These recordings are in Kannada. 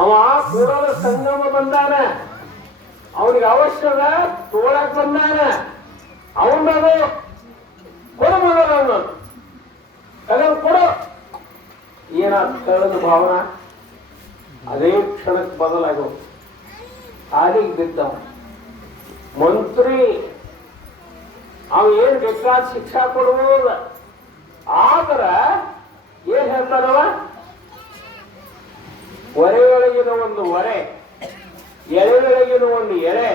ಅವ ಕೂಡಲ ಸಂಗಮ ಬಂದಾನ, ಅವನಿಗೆ ಅವಶ್ಯದ ತೋಳಕ್ ಬಂದಾನ. ಅವನದು ಕೊಡು ಮೊದಲ ಅವನು ಅದನ್ನು ಕೊಡು. ಏನಾದ ಕಳೆದ ಭಾವನಾ ಅದೇ ಕ್ಷಣಕ್ಕೆ ಬದಲಾಗೋ ಕಾಲಿಗೆ ಬಿದ್ದವ. ಮಂತ್ರಿ ಅವ ಏನ್ ಬೇಕಾದ ಶಿಕ್ಷಾ ಕೊಡ್ಬೋದ, ಆದ್ರ ಏನ್ ಹೇಳ್ತಾನವ, ಒರೆಯೊಳಗಿನ ಒಂದು ಒರೆ, ಎಳೆಯೊಳಗಿನ ಒಂದು ಎಳೆ,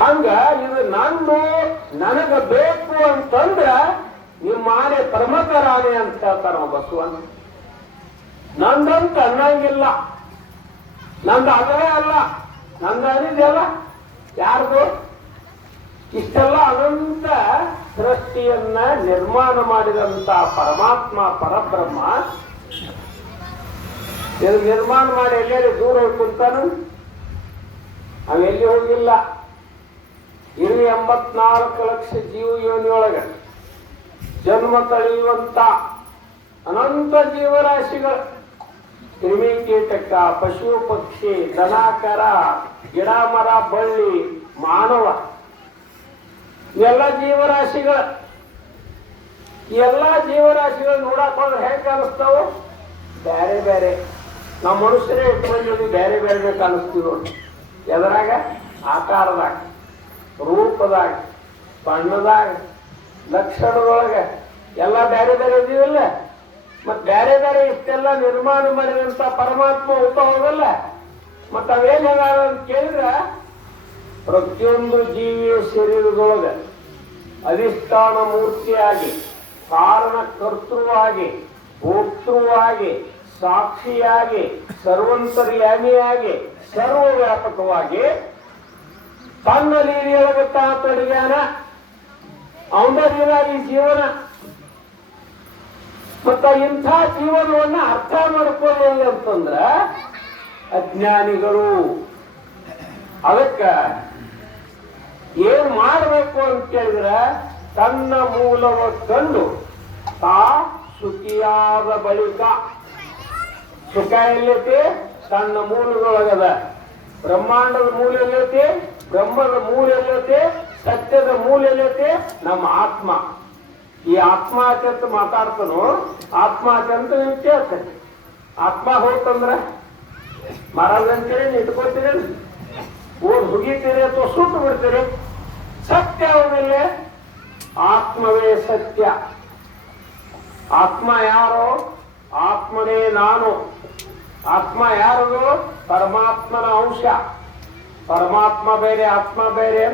ಹಂಗ ಇದು ನಂದು ನನಗ ಬೇಕು ಅಂತಂದ್ರ ನಿಮ್ಮ ಆನೆ ಪ್ರಮಕರಾನೆ ಅಂತ ಹೇಳ್ತಾರ ಬಸವಣ್ಣ. ನಂದಂತ ಅನ್ನಂಗಿಲ್ಲ, ನಂದು ಅದವೇ ಅಲ್ಲ, ನಂದು ಅನಿದೆಯಲ್ಲ ಯಾರ್ದು. ಇಷ್ಟೆಲ್ಲ ಅನಂತ ಸೃಷ್ಟಿಯನ್ನ ನಿರ್ಮಾಣ ಮಾಡಿದಂತ ಪರಮಾತ್ಮ ಪರಬ್ರಹ್ಮ ಇದು ನಿರ್ಮಾಣ ಮಾಡಿ ಎಲ್ಲೆಲ್ಲಿ ದೂರ ಹೋಗಿ ಕುಂತಾನು, ಅವೆಲ್ಲಿ ಹೋಗಿಲ್ಲ. 84 ಲಕ್ಷ ಜೀವ ಯೋನಿಯೊಳಗ ಜನ್ಮ ತಳೆಯುವಂತ ಅನಂತ ಜೀವರಾಶಿಗಳು, ಕ್ರಿಮಿ ಕೀಟಕ, ಪಶು ಪಕ್ಷಿ, ದನಕರ, ಗಿಡ ಮರ ಬಳ್ಳಿ, ಮಾನವ, ಎಲ್ಲ ಜೀವರಾಶಿಗಳು. ಎಲ್ಲಾ ಜೀವರಾಶಿಗಳು ನೋಡಕ್ ಹೋದ್ರೆ ಹೇಗೆ ಕಾಣಿಸ್ತಾವ, ಬೇರೆ ಬೇರೆ. ನಾವು ಮನುಷ್ಯರೇ ಇಟ್ಕೊಂಡು ಬೇರೆ ಬೇರೆ ಕಾಣಿಸ್ತೀವಿ ನೋಡಿ. ಎದರಾಗ, ಆಕಾರದಾಗ, ರೂಪದಾಗ, ಬಣ್ಣದಾಗ, ಲಕ್ಷಣದೊಳಗ ಎಲ್ಲ ಬೇರೆ ಬೇರೆ ಇದೀವಲ್ಲ. ಮತ್ ಬೇರೆ ಬೇರೆ ಇಷ್ಟೆಲ್ಲ ನಿರ್ಮಾಣ ಮಾಡಿದಂತ ಪರಮಾತ್ಮ ಒಬ್ಬ ಹೋಗಲ್ಲ. ಮತ್ತ ಅವೇನ್ ಹೇಳ ಅಂತ ಕೇಳಿದ್ರ, ಪ್ರತಿಯೊಂದು ಜೀವಿಯ ಶರೀರದೊಳಗ ಅಧಿಷ್ಠಾನ ಮೂರ್ತಿಯಾಗಿ, ಕಾರಣ ಕರ್ತೃವಾಗಿ, ಭೋಕ್ತೃವಾಗಿ, ಸಾಕ್ಷಿಯಾಗಿ, ಸರ್ವಂತರ್ಯಾಮಿಯಾಗಿ, ಸರ್ವವ್ಯಾಪಕವಾಗಿ ತನ್ನ ಲೀಲೆಯೊಳಗ ತಾ ತೊಡಗ್ಯಾನ. ಅವನರಿಗಾಗಿ ಜೀವನ. ಮತ್ತ ಇಂಥ ಜೀವನವನ್ನ ಅರ್ಥ ಮಾಡ್ಕೊಳ್ಳಿಲ್ಲ ಅಂತಂದ್ರ ಅಜ್ಞಾನಿಗಳು. ಅದಕ್ಕ ಏನ್ ಮಾಡಬೇಕು ಅಂತ ಕೇಳಿದ್ರ, ತನ್ನ ಮೂಲವ ಕಂಡು ತಾ ಸುಖಿಯಾದ ಬಳಿಕ, ಸುಖ ಎಲ್ಲೈತಿ ತನ್ನ ಮೂಲದೊಳಗದ. ಬ್ರಹ್ಮಾಂಡದ ಮೂಲ ಎಲ್ಲೈತಿ, ಬ್ರಹ್ಮದ ಮೂಲ ಎಲ್ಲೈತಿ, ಸತ್ಯದ ಮೂಲ ಎಲ್ಲೈತಿ ನಮ್ಮ ಆತ್ಮ. ಈ ಆತ್ಮ ಅಂತ ಮಾತಾಡ್ತಾನೋ, ಆತ್ಮ ಅಂತ ಕೇಳ್ತಾನೆ. ಆತ್ಮ ಹೋಗ್ತಂದ್ರ ಮಹಾರಾಜ್ ಅಂತೇಳಿ ನಿಂತ್ಕೋತೀರಿ, ಓದ್ ಹುಗಿತೀರಿ ಅಥವಾ ಸುಟ್ಟು ಬಿಡ್ತೀರಿ. ಸತ್ಯ ಅವನಲ್ಲಿ ಆತ್ಮವೇ ಸತ್ಯ. ಆತ್ಮ ಯಾರೋ, ಆತ್ಮನೇ ನಾನು. ಆತ್ಮ ಯಾರದು, ಪರಮಾತ್ಮನ ಅಂಶ. ಪರಮಾತ್ಮ ಬೇರೆ, ಆತ್ಮ ಬೇರೆ.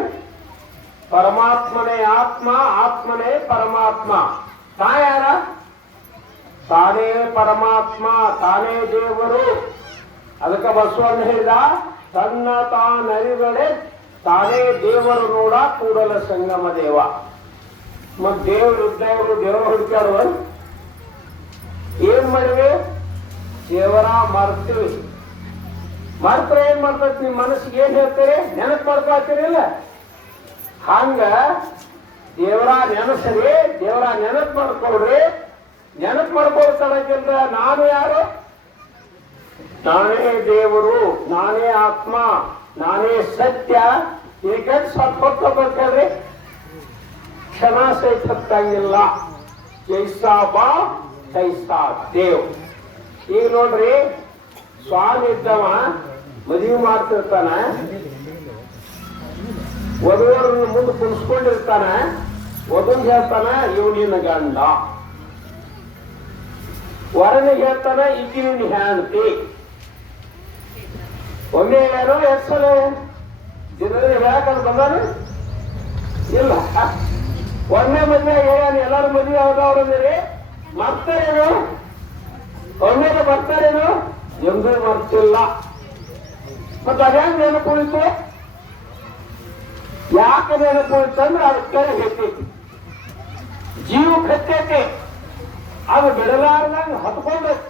ಪರಮಾತ್ಮನೇ ಆತ್ಮ, ಆತ್ಮನೇ ಪರಮಾತ್ಮ. ತಾ ಯಾರ, ತಾನೇ ಪರಮಾತ್ಮ, ತಾನೇ ದೇವರು. ಅದಕ್ಕೆ ಬಸವಣ್ಣ ಹೇಳಿದ, ತನ್ನ ತಾನರಿಗಡೆ ತಾನೇ ದೇವರು ನೋಡ ಕೂಡಲ ಸಂಗಮ ದೇವ. ಮತ್ ದೇವ್ರು ಇದ್ದವರು ದೇವರು ಹುಡುಕ್ಯಾಡುವ ಏನ್ ಮಾಡಿವಿ, ದೇವರ ಮರ್ತೀವಿ. ಮರ್ತ್ರ ಏನ್ ಮಾಡ್ತೈತಿ, ನಿಮ್ ಮನಸ್ಸಿಗೆ ಏನ್ ಹೇಳ್ತೀರಿ, ನೆನಪು ಮಾಡ್ಕೊಳ್ತೀರಿಲ್ಲ. ಹಂಗ ದೇವರ ನೆನಸರಿ, ದೇವರ ನೆನಪು ಮಾಡ್ಕೊಳ್ರಿ. ನೆನಪು ಮಾಡ್ಕೊಳ್ತಾಳಕ್ಕಿಂತ ನಾನು ಯಾರು, ನಾನೇ ದೇವರು, ನಾನೇ ಆತ್ಮ, ನಾನೇ ಸತ್ಯ. ಈಗ ಸ್ವಲ್ಪ ಹೊತ್ತಬೇಕ್ರಿ, ಕ್ಷಣ ಸಹಿತಂಗಿಲ್ಲ. ಜೈಸಾ ಬಾ ತೈಸಾ ದೇವ್. ಈಗ ನೋಡ್ರಿ, ಸ್ವಾಮಿ ಇದ್ದವ ಮದುವೆ ಮಾಡ್ತಿರ್ತಾನ, ವಧುವರನ್ನ ಮುಂದೆ ಕುಣಿಸ್ಕೊಂಡಿರ್ತಾನ. ವಧುಗೆ ಹೇಳ್ತಾನ, ಇವ್ ನಿನ್ನ ಗಂಡ. ವರನಿಗೆ ಹೇಳ್ತಾನ, ಈಕಿ ನಿನ್ನ ಹೆಂಡತಿ. ಒಮ್ಮೆ ಯಾರೋ ಎಷ್ಟಲ ಜನರಿಗೆ ಹೇಳಕಂತ ಬಂದಾನ ಇಲ್ಲ. ಒಮ್ಮೆ ಮದುವೆ ಹೇಳ್ಯಾನ, ಎಲ್ಲಾರು ಮದುವೆ ಅವ್ರವ್ರಂದಿರಿ ಮರ್ತಾರೇನು, ಒಮ್ಮೆಲೆ ಬರ್ತಾರೇನು, ಎಂದೂ ಮರ್ತಿಲ್ಲ. ಮತ್ತೆ ಅದ್ಯಾಂಗ ನೆನಪು ಉಳಿತು, ಯಾಕೆ ನೆನಪು ಉಳಿತಂದ್ರೆ ಅದಕ್ಕೆ ಹೆಚ್ಚೈತಿ. ಜೀವ ಕತ್ತೈತಿ, ಅದು ಬಿಡಲಾರ್ದಂಗ ಹತ್ಕೊಂಡು